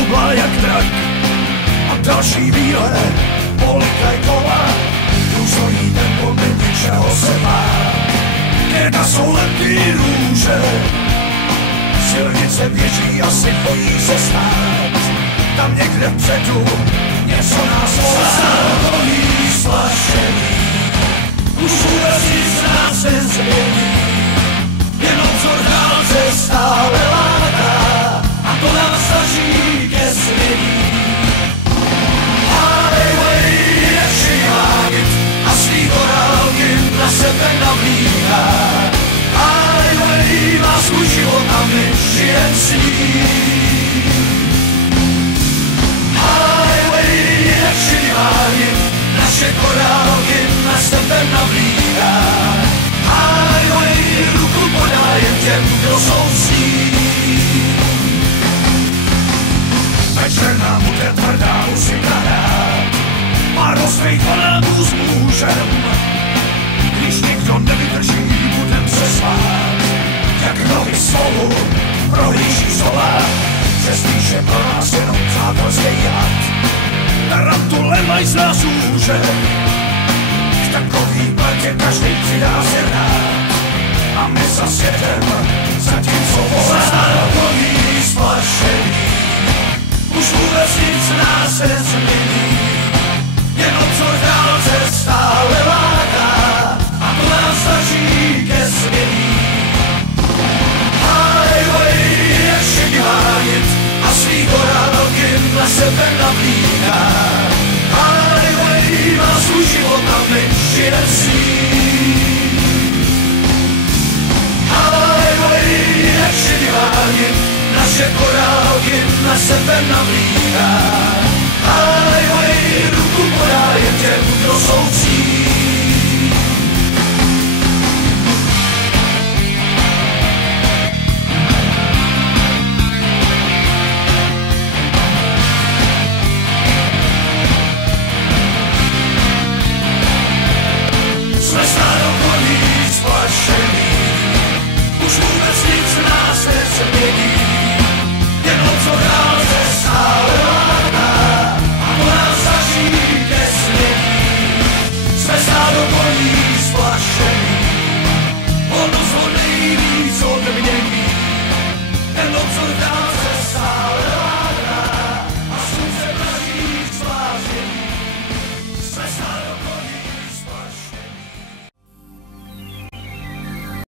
hubla jak drak a další výlet, polikaj kola, důstojný tempo, není čeho se bát. Květa jsou lepky růže, silnice běží a si bojí se stát. Tam někde vpředu něco nás volá, nohy slašený, už vůbec nic z nás se změní, jenom vzor dálce stále látá a to nás snaží ke svění. Highway je přivádět a svý horálky na sebe navlíká. Highway má svůj život a my žijem s ním. Highway je přivádět, naše horálky na sebe navlíká. Highway ruku podá jen těm, kdo jsou s ním. Večerná bude tvrdá muzika hrát, má rozvej fanátů s mužem. Když nikdo nevydrží, budem se svát, jak nohy spolu prohlíží zola. Přes píše pro nás jenom přátelský jad, na rantule mají z nás úže. K takový pletě každý přidá se rád a my zas jedem, zatímco volá nohy splašený. Už vůbec nic nás nezmění, jenom vzor dálce stále láká a to nás snaží ke svění. Highway je šedivánit a svý horálky na sebe navlíká. Highway má svůj život a my žijeme s ním. Highway je šedivánit, naše korálky na sebe navlíká. Highway ruku podá jen těm, kdo jsou s ním.